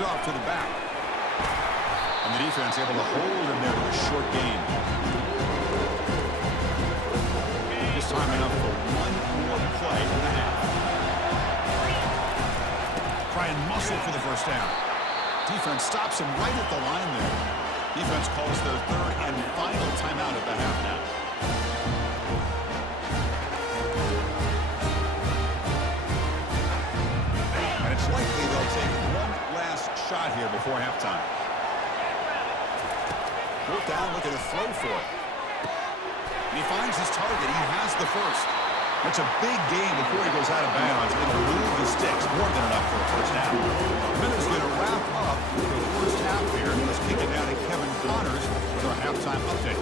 Handoff to the back. And the defense able to hold him there to a short gain. Just time enough for one more play in the half. Try and muscle for the first down. Defense stops him right at the line there. Defense calls their third and final timeout of the half now. And it's likely they'll take one last shot here before halftime. Fourth down, looking to throw for it. And he finds his target. He has the first. That's a big gain before he goes out of bounds. It'll move the sticks more than enough for a first down. Minutes going to wrap up the first half here. Let's kick it down to Kevin Connors with our halftime update.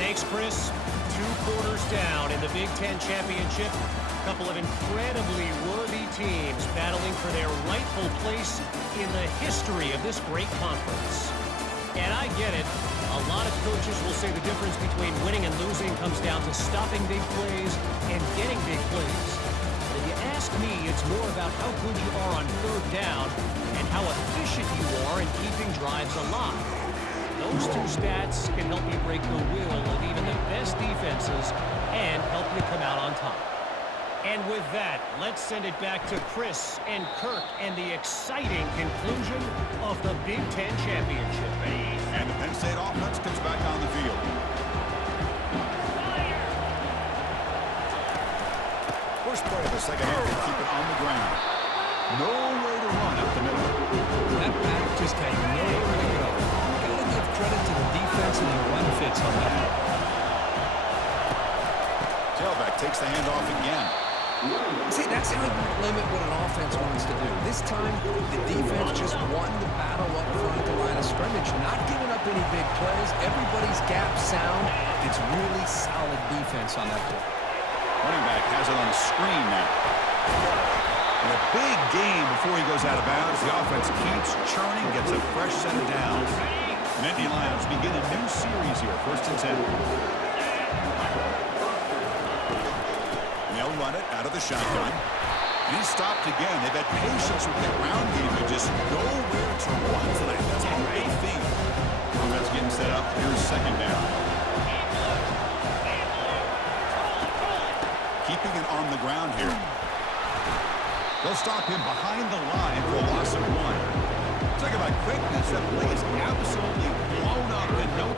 Thanks, Chris. 2 quarters down in the Big Ten Championship. A couple of incredibly worthy teams battling for their rightful place in the history of this great conference. And I get it. A lot of coaches will say the difference between winning and losing comes down to stopping big plays and getting big plays. But if you ask me, it's more about how good you are on third down and how efficient you are in keeping drives alive. Those 2 stats can help you break the will of even the best defenses and help you come out on top. And with that, let's send it back to Chris and Kirk and the exciting conclusion of the Big Ten Championship. And the Penn State offense comes back on the field. First play of the second half, they keep it on the ground. No way to run up the middle. That back just had nowhere to go. Gotta give credit to the defense and the run fits on that. Tailback takes the handoff again. See, that's how you limit what an offense wants to do. This time, the defense just won the battle up front at the line of scrimmage, not giving up any big plays. Everybody's gap sound. It's really solid defense on that play. Running back has it on the screen now. And a big gain before he goes out of bounds. The offense keeps churning, gets a fresh set of downs. Nittany Lions begin a new series here, 1st and 10. They'll run it out of the shotgun. And he's stopped again. They've had patience with the ground game, but just nowhere to run tonight. That's a big thing. Offense getting set up. Here's second down. Keeping it on the ground here. They'll stop him behind the line for a loss of 1. Talk about quickness. That play is absolutely blown up and no.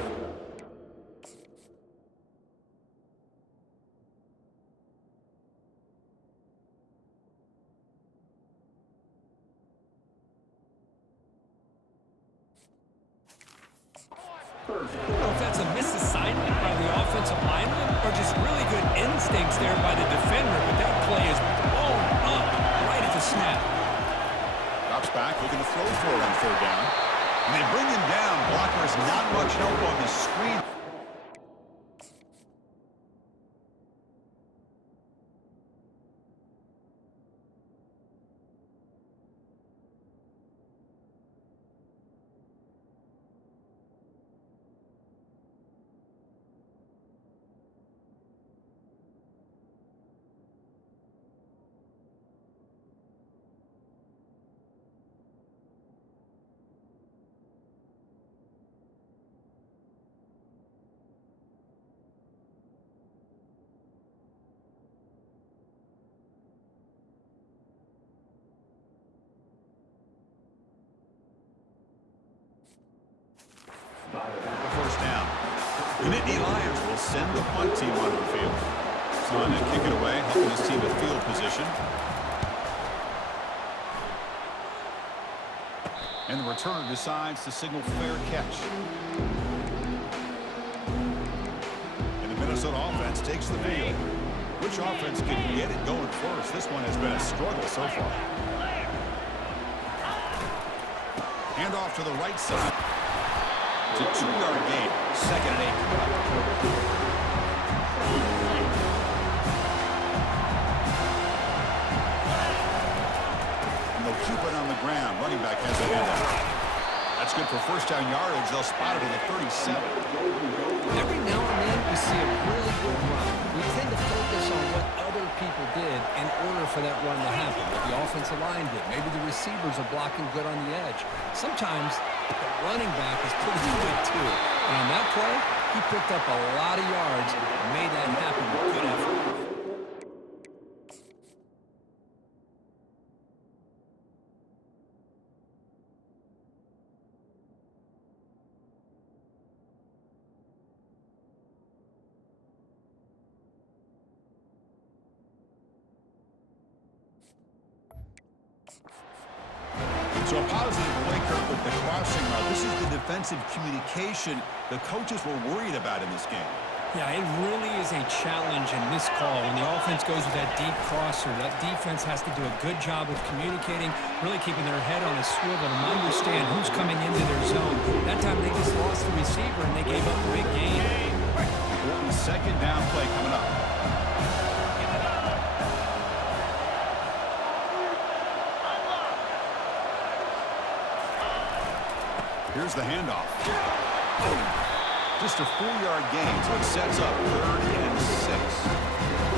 I don't know if that's a misassignment by the offensive lineman or just really good instincts there by the defender, but that play is blown up right at the snap. Drops back, looking to throw for it on third down. And they bring him down. Blockers not much help on the screen. First down. The Nittany Lions will send the punt team onto the field. Trying to kick it away, helping his team with field position. And the returner decides to signal fair catch. And the Minnesota offense takes the field. Which offense can get it going first? This one has been a struggle so far. Hand off to the right side. It's a 2-yard gain. 2nd and 8. And they'll keep it on the ground. Running back has a handoff. That's good for first down yardage. They'll spot it at the 37. Every now and then we see a really good run. We tend to focus on what other people did in order for that run to happen. What the offensive line did. Maybe the receivers are blocking good on the edge. Sometimes the running back is pretty good too. And on that play, he picked up a lot of yards and made that happen with good effort. So a positive away, Kirk, with the crossing route. This is the defensive communication the coaches were worried about in this game. Yeah, it really is a challenge in this call. When the offense goes with that deep crosser, that defense has to do a good job of communicating, really keeping their head on a swivel and understand who's coming into their zone. That time they just lost the receiver and they gave up a big gain. Important second down play coming up. Here's the handoff. Just a 4-yard gain, so it sets up 3rd and 6.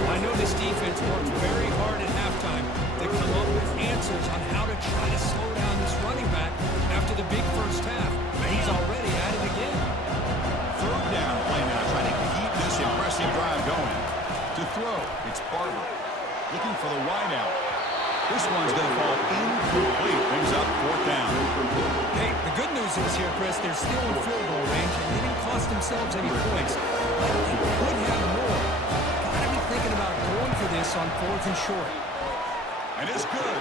I know this defense worked very hard at halftime to come up with answers on how to try to slow down this running back after the big first half. But he's already at it again. 3rd down play now, trying to keep this impressive drive going. To throw, it's Barber. Looking for the wide out. This one's going to fall incomplete. Brings up 4th down. Hey, the good news is here, Chris, they're still in field goal range, and they didn't cost themselves any points. But they could have more. Gotta be thinking about going for this on 4th and short. And it's good.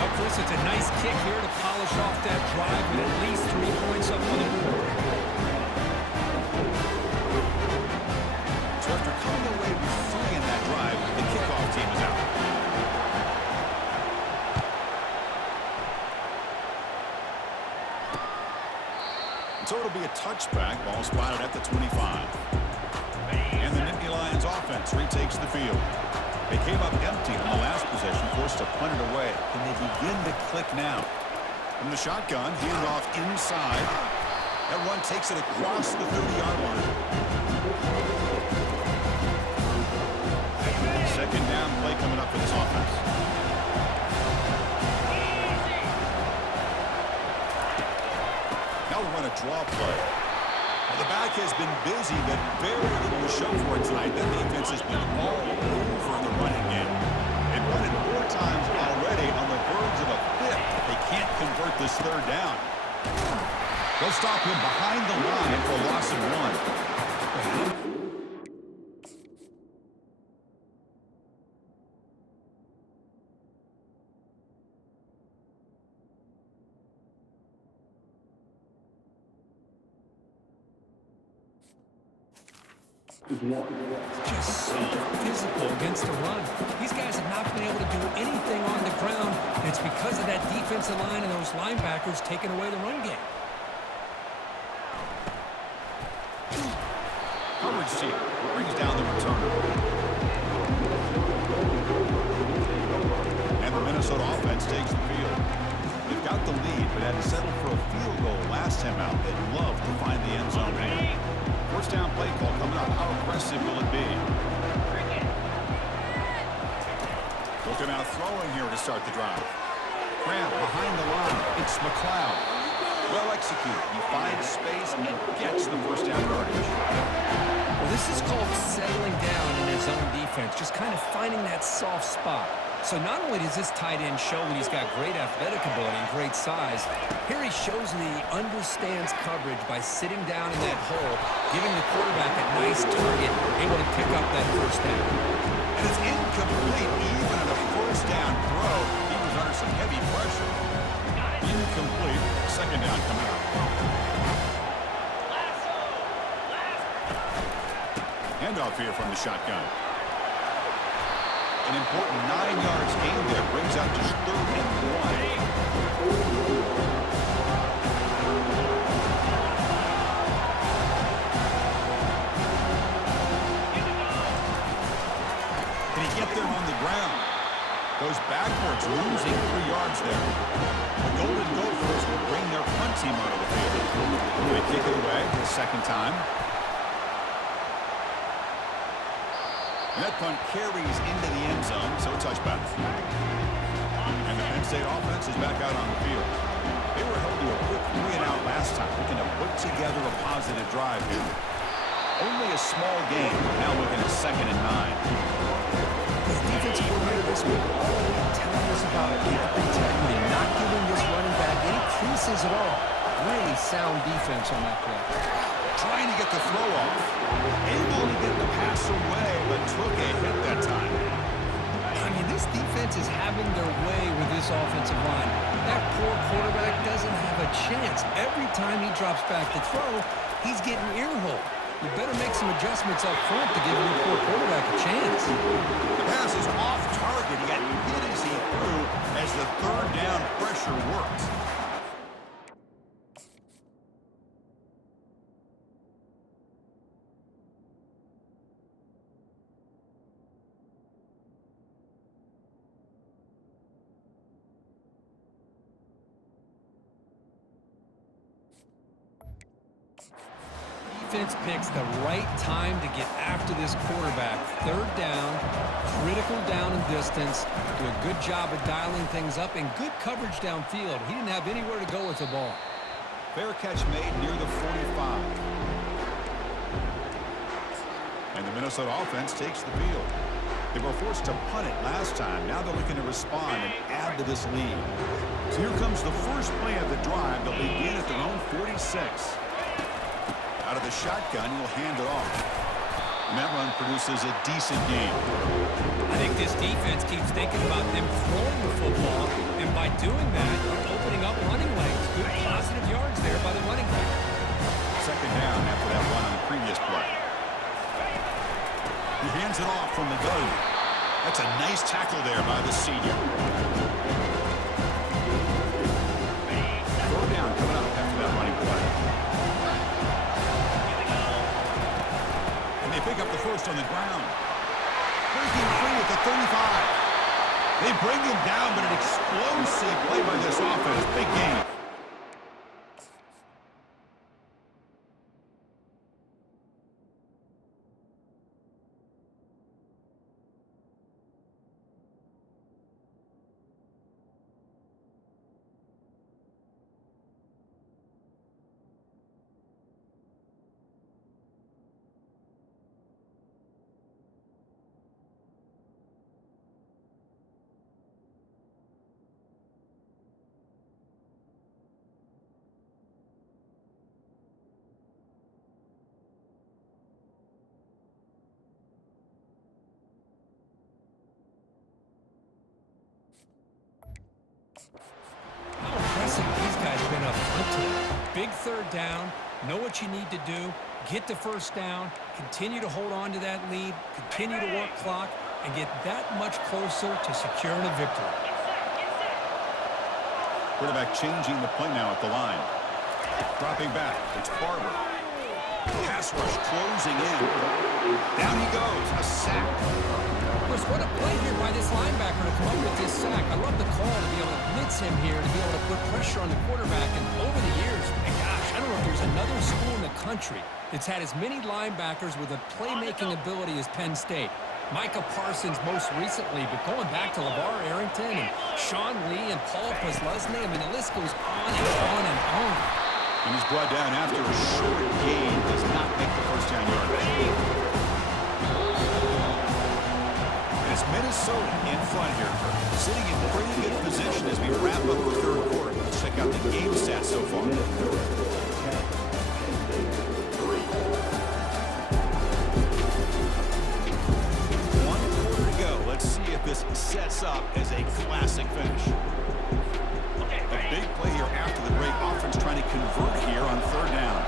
Well, Chris, it's a nice kick here to polish off that drive with at least 3 points up on the board. So after coming away with 3 in that drive, the kickoff team is out. So it'll be a touchback, ball spotted at the 25. And the Nittany Lions offense retakes the field. They came up empty on the last possession, forced to punt it away. Can they begin to click now? From the shotgun, handoff inside. That run takes it across the 30-yard line. Second down play coming up for this offense. Now we run a draw play. Well, the back has been busy, but very little to show for it tonight. That defense has been all over the running game. They've run it 4 times already on the verge of a 5th. They can't convert this 3rd down. They'll stop him behind the line for a loss of 1. Just so physical against the run. These guys have not been able to do anything on the ground, and it's because of that defensive line and those linebackers taking away the run game. Coverage team brings down the returner. And the Minnesota offense takes the field. They've got the lead, but had to settle for a field goal last time out. They'd love to find the end zone man. First down play call coming up. How aggressive will it be? Looking out throwing here to start the drive. Graham behind the line. It's McLeod. Well executed. He finds space and gets the first down yardage. Well, this is called settling down in his own defense, just kind of finding that soft spot. So not only does this tight end show that he's got great athletic ability and great size, here he shows that he understands coverage by sitting down in that hole, giving the quarterback a nice target, able to pick up that first down. And it's incomplete even on a first down throw. He was under some heavy pressure. Incomplete. Second down coming up. Handoff here from the shotgun. An important 9 yards gain there. Brings out just 3rd and 1. Did he get there on the ground? Goes backwards, losing 3 yards there. The Golden Gophers will bring their punt team onto the field. They kick it away for the second time. And that punt carries into the end zone, so a touchback. And the Penn State offense is back out on the field. They were held to a quick 3-and-out last time, looking to put together a positive drive here. Only a small game, now looking at 2nd and 9. The defensive coordinator this week all telling us about gap integrity, not giving this running back any creases at all. Really sound defense on that play. Trying to get the throw off. Able to get the pass away, but took a hit that time. I mean, this defense is having their way with this offensive line. That poor quarterback doesn't have a chance. Every time he drops back to throw, he's getting ear-hole. You better make some adjustments up front to give your poor quarterback a chance. The pass is off target. He got hit as he threw as the 3rd down pressure worked. Defense picks the right time to get after this quarterback. 3rd down, critical down and distance. Do a good job of dialing things up and good coverage downfield. He didn't have anywhere to go with the ball. Fair catch made near the 45. And the Minnesota offense takes the field. They were forced to punt it last time. Now they're looking to respond and add to this lead. So here comes the first play of the drive. They'll begin at their own 46. Out of the shotgun, he'll hand it off. And that run produces a decent gain. I think this defense keeps thinking about them throwing the football, and by doing that, they're opening up running lanes. Good positive yards there by the running back. 2nd down after that run on the previous play. He hands it off from the gun. That's a nice tackle there by the senior. 3rd down coming up after that running play. And they pick up the first on the ground. Breaking free at the 35. They bring him down, but an explosive play by this offense. Big game. How impressive these guys have been up front today. Big 3rd down, know what you need to do, get the 1st down, continue to hold on to that lead, continue to work clock, and get that much closer to securing a victory. Quarterback changing the play now at the line. Dropping back, it's Barber. Pass rush closing in. Down he goes, a sack. Chris, what a play here by this linebacker to come up with this sack. I love the call to be able to blitz him here, to be able to put pressure on the quarterback. And over the years, my gosh, I don't know if there's another school in the country that's had as many linebackers with a playmaking ability as Penn State. Micah Parsons most recently, but going back to LeVar Arrington and Sean Lee and Paul Posluszny, I mean, the list goes on and on and on. And he's brought down after a short gain. Does not make the 1st down yardage. It's Minnesota in front here, sitting in pretty good position as we wrap up the 3rd quarter. Let's check out the game stats so far. 1 quarter to go. Let's see if this sets up as a classic finish. A big play here after the break. Offense trying to convert here on 3rd down.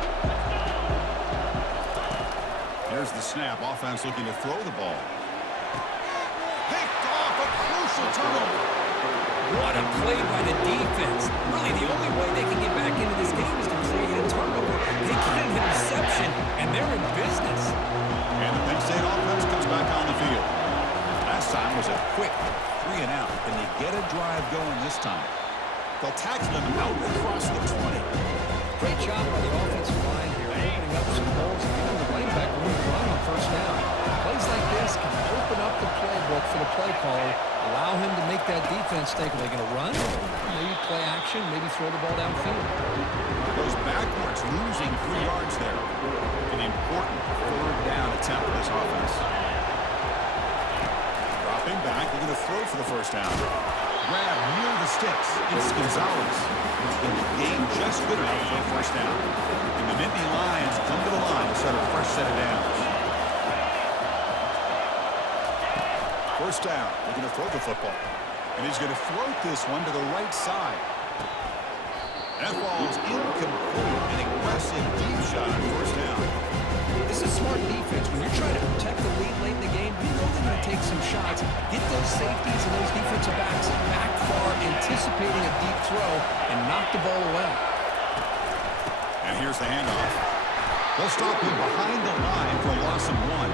Here's the snap. Offense looking to throw the ball. Picked off, a crucial turnover. What a play by the defense. Really, the only way they can get back into this game is to create a turnover. They get an interception, and they're in business. And the Penn State offense comes back on the field. Last time was a quick 3-and-out. Can they get a drive going this time? They'll tackle him out across the 20. Great job by the offensive line here, opening up some holes and giving the running back room to run on first down. Plays like this can open up the playbook for the play caller, allow him to make that defense think, are they going to run? Maybe play action, maybe throw the ball downfield. Goes backwards, losing 3 yards there. An important 3rd down attempt for this offense. Dropping back, they're going to throw for the first down. Grab near the sticks. It's Gonzalez. And the game just good enough for a first down. And the Nittany Lions come to the line to start a fresh set of downs. First down, they're going to throw the football. And he's going to float this one to the right side. That ball's incomplete. An aggressive deep shot on first down. This is smart defense. When you're trying to protect the lead late in the game, you know they're going to take some shots. Get those safeties and those defensive backs back far, anticipating a deep throw, and knock the ball away. And here's the handoff. They'll stop him behind the line for a loss of 1.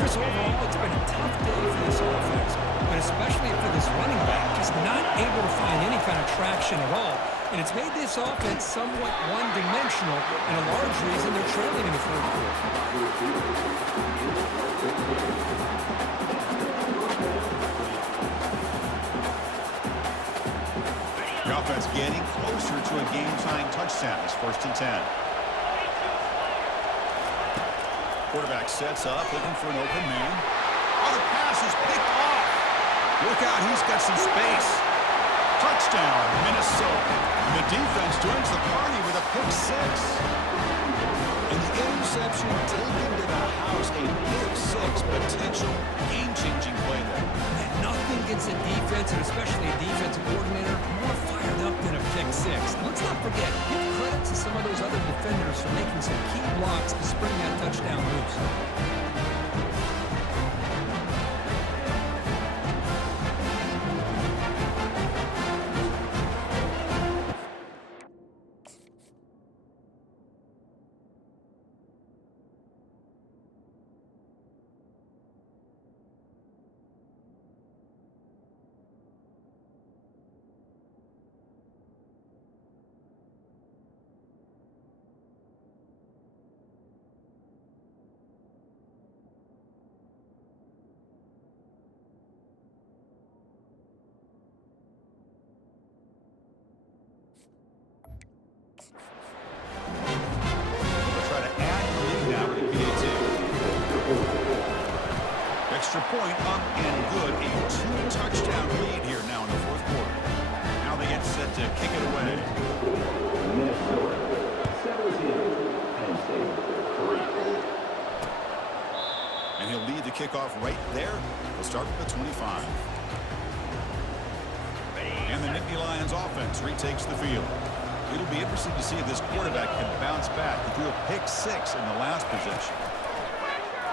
Chris, overall, it's been a tough day for this offense, but especially for this running back, just not able to find any kind of traction at all. And it's made this offense somewhat one-dimensional, and a large reason they're trailing in the 4th quarter. The offense getting closer to a game-tying touchdown. It's 1st and 10. Quarterback sets up, looking for an open man. Oh, the pass is picked off. Look out, he's got some space. Touchdown, Minnesota. And the defense joins the party with a pick 6. And the interception taken to the house, a pick 6 potential game-changing play there. Nothing gets a defense, and especially a defensive coordinator, more fired up than a pick 6. Let's not forget, give credit to some of those other defenders for making some key blocks to spring that touchdown loose. Extra point up and good. A 2-touchdown lead here now in the 4th quarter. Now they get set to kick it away. Minnesota 17, Penn State 3. And he'll lead the kickoff right there. He'll start from the 25. And the Nittany Lions offense retakes the field. It'll be interesting to see if this quarterback can bounce back. He threw a pick 6 in the last possession.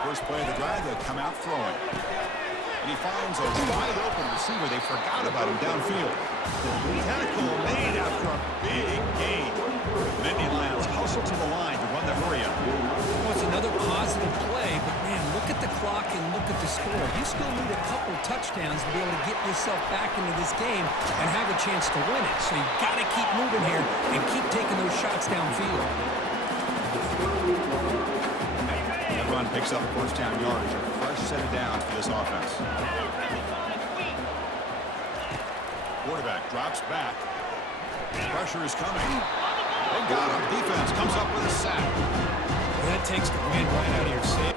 First play of the drive, they'll come out throwing. And he finds a wide open receiver. They forgot about him downfield. Tackle made after a big gain. The Nittany Lions hustle to the line to run the hurry up. Well, it's another positive play, but man, look at the clock and look at the score. You still need a couple touchdowns to be able to get yourself back into this game and have a chance to win it. So you've got to keep moving here and keep taking those shots downfield. That run picks up first down yards. A fresh set of downs for this offense. Quarterback drops back. Pressure is coming. They got him. Defense comes up with a sack. Well, that takes the wind right out of your sail.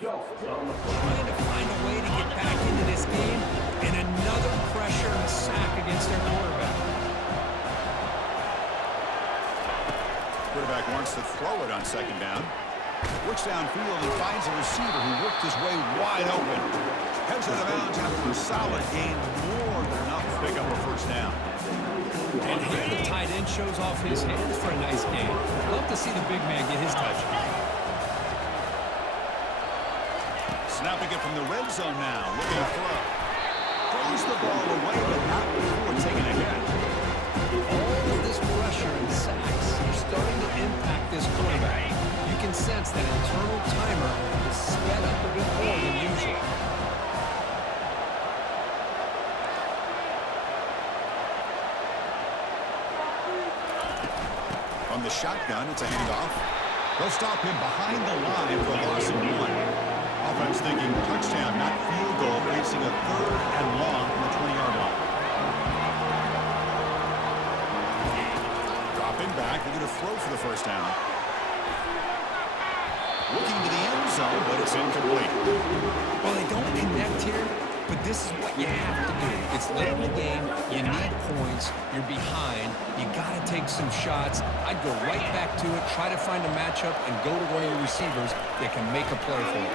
Trying to find a way to get back into this game, and another pressure and a sack against their quarterback. Quarterback wants to throw it on 2nd down. Works downfield and finds a receiver who worked his way wide open. Heads to the mound after a solid gain, more than enough to pick up a first down. And here the tight end shows off his hands for a nice game. Love to see the big man get his touch. Snapping it from the red zone now. Looking to throw. Throws the ball away, but not before taking a hit. All of this pressure and sacks are starting to impact this quarterback. You can sense that internal timer is sped up a bit more than usual. From the shotgun, it's a handoff. They'll stop him behind the line for a loss of 1. Offense thinking touchdown, not field goal, facing a 3rd and long from the 20-yard line. Dropping back, they're going to throw for the first down. Looking to the end zone, but it's incomplete. Well, they don't connect here, but this is what you have to do. It's late in the game. You need points. You're behind. You got to take some shots. I'd go right back to it, try to find a matchup, and go to one of your receivers that can make a play for you.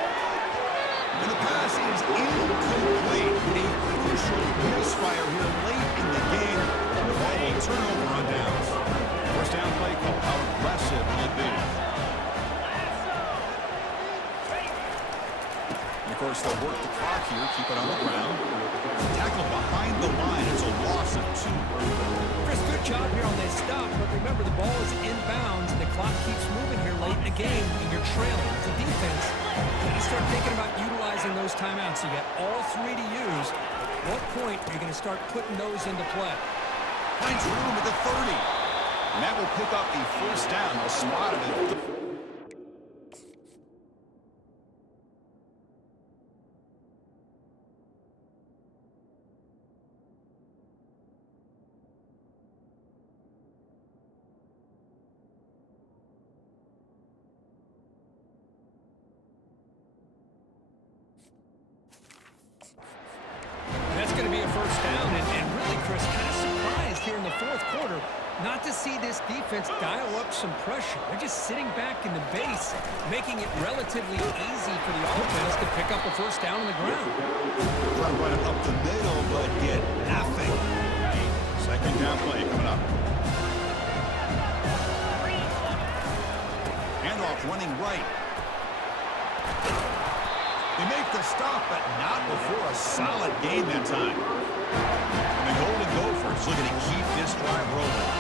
And the pass is incomplete. A crucial misfire here late in the game. And the ball will turn over on downs. First down play call. How aggressive will it be? And of course, they'll work the clock here, keep it on the ground. Tackle behind the line. It's a loss of 2. Chris, good job here on this stop, but remember the ball is inbounds and the clock keeps moving here late in the game and you're trailing. As a defense, you got to start thinking about utilizing those timeouts. You got all 3 to use. At what point are you going to start putting those into play? Finds room at the 30. And that will pick up a first down. They'll spot it at That's going to be a first down, and really, Chris, kind of surprised here in the 4th quarter not to see this defense dial up some pressure. They're just sitting back in the base, making it relatively easy for the offense to pick up a first down on the ground. try to run it up the middle, but get nothing. Second down play coming up. Handoff running right. They make the stop, but not before a solid gain that time. And the Golden Gophers looking to keep this drive rolling.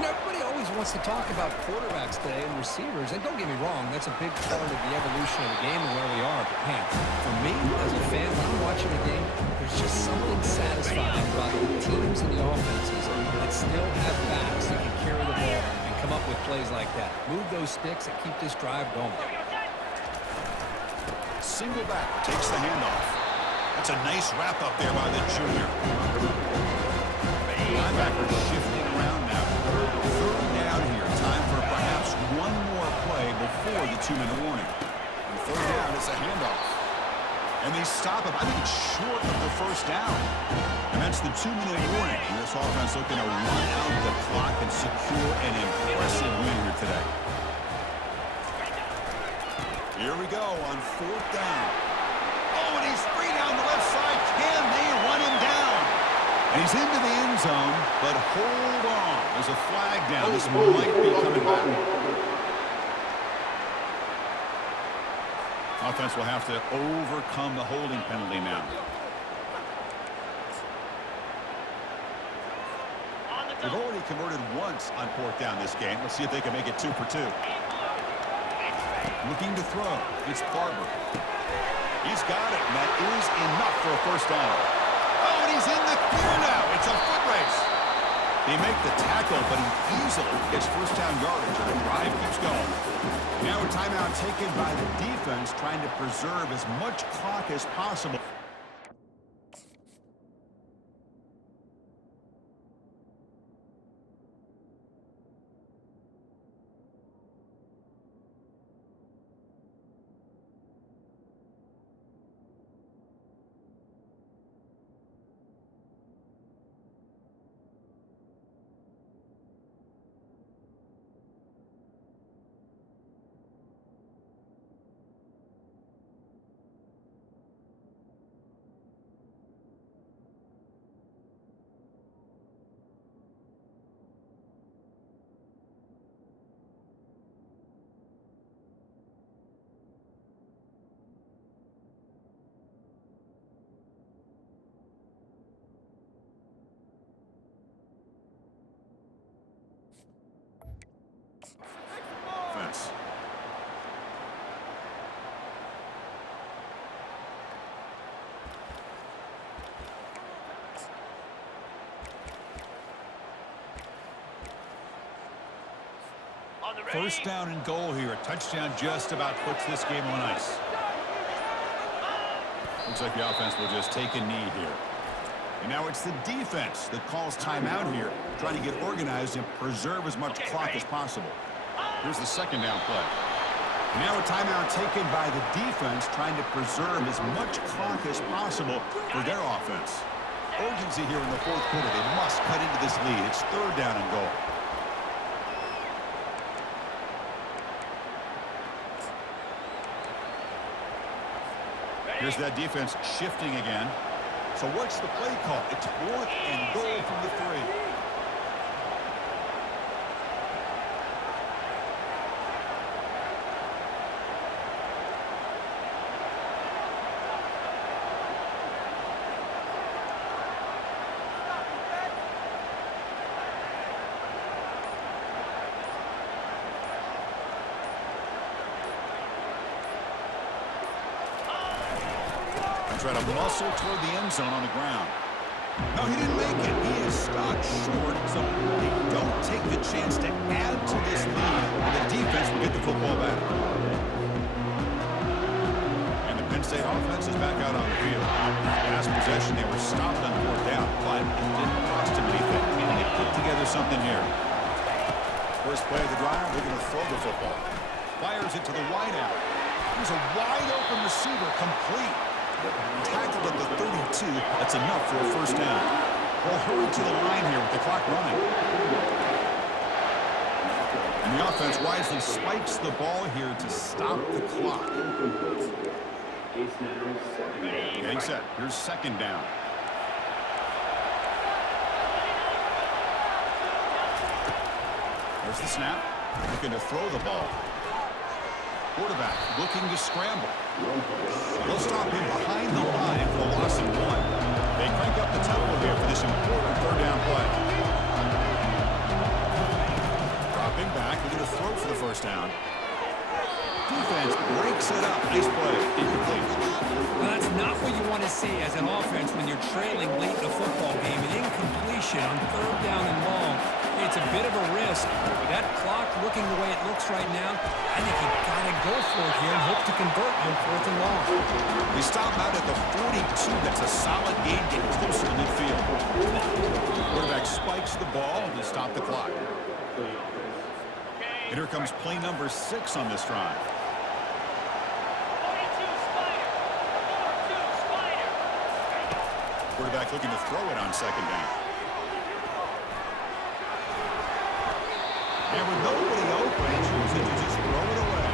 You know, everybody always wants to talk about quarterbacks today and receivers, and don't get me wrong, that's a big part of the evolution of the game and where we are. But man, for me, as a fan, when I'm watching the game, there's just something satisfying about the teams and the offenses that still have backs that can carry the ball and come up with plays like that. Move those sticks and keep this drive going. Single back takes the handoff. That's a nice wrap up there by the junior. Linebacker shifting around now. 3rd down here. Time for perhaps one more play before the 2-minute warning. And 3rd down, it's a handoff. And they stop him, I think, short of the first down. And that's the 2-minute warning. And this offense looking to run out the clock and secure an impressive win here today. Here we go on 4th down. Oh, and he's free down the left side. Can they run him down? And he's into the end zone, but hold on. There's a flag down. This might be coming back. Offense will have to overcome the holding penalty now. They've already converted once on 4th down this game. Let's see if they can make it 2 for 2. Looking to throw. It's Barber. He's got it, and that is enough for a first down. Oh, and he's in the clear now. It's a foot race. They make the tackle, but he easily gets first down yardage, and the drive keeps going. Now a timeout taken by the defense, trying to preserve as much clock as possible. First down and goal here. A touchdown just about puts this game on ice. Looks like the offense will just take a knee here. And now it's the defense that calls timeout here, trying to get organized and preserve as much clock as possible. Here's the second down play. And now a timeout taken by the defense, trying to preserve as much clock as possible for their offense. Urgency here in the fourth quarter. They must cut into this lead. It's third down and goal. Here's that defense shifting again. So what's the play call? It's fourth and goal from the 3. Try to muscle toward the end zone on the ground. No, he didn't make it. He is stopped short, so they don't take the chance to add to this lead, and the defense will get the football back. And the Penn State offense is back out on the field. Last possession, they were stopped on fourth down, but it didn't cost them anything, and they put together something here. First play of the drive, they're going to throw the football. Fires it to the wideout. Here's a wide-open receiver, complete. Tackled at the 32. That's enough for a first down. We'll hurry to the line here with the clock running. And the offense wisely spikes the ball here to stop the clock. Getting set. Here's second down. There's the snap. Looking to throw the ball. Quarterback looking to scramble. They'll stop him behind the line for a loss of 1. They crank up the tempo here for this important third down play. Dropping back, they're going to throw for the first down. Defense breaks it up. Nice play. Incomplete. Well, that's not what you want to see as an offense when you're trailing late in the football game. An incompletion on third down and long. It's a bit of a risk. With that clock looking the way it looks right now, I think you've got to go for it here and hope to convert on fourth and long. We stop out at the 42. That's a solid gain, getting closer to midfield. Quarterback spikes the ball to stop the clock. And here comes play number 6 on this drive. Quarterback looking to throw it on second down. And with nobody open, he chooses to just throw it away.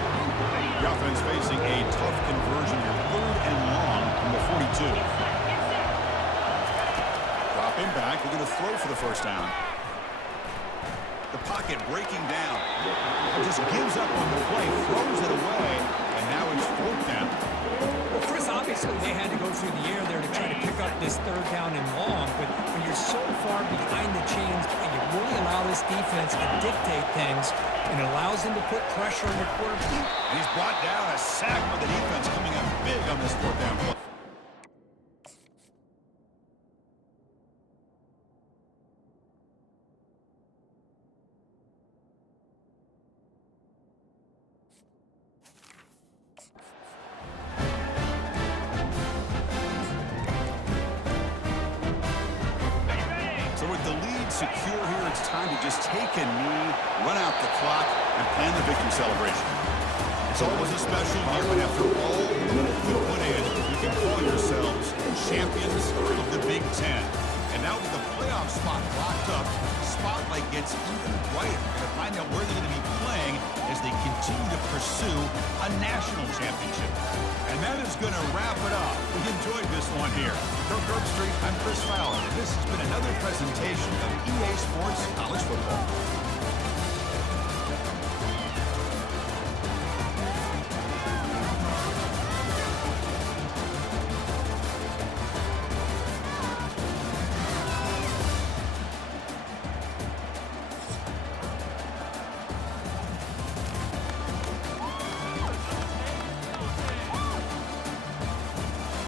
The offense facing a tough conversion here, third and long from the 42. Dropping back, they're going to throw for the first down. The pocket breaking down. He just gives up on the play, throws it away, and now it's fourth down. Well, Chris, obviously they had to go through the air there to try to pick up this third down and long, but when you're so far behind the chains, you really allow this defense to dictate things, and it allows them to put pressure on the quarterback. And he's brought down a sack with the defense coming up big on this fourth down play. Secure here, it's time to just take a knee, run out the clock, and plan the victory celebration. It's always a special year, but after all the work you put in, you can call yourselves champions of the Big Ten. And now with the playoff spot locked up, the spotlight gets even brighter. We're going to find out where they're going to be playing as they continue to pursue a national championship. And that is going to wrap it up. We enjoyed this one here. From Herbstreit, I'm Chris Fowler, and this has been another presentation of EA Sports College Football.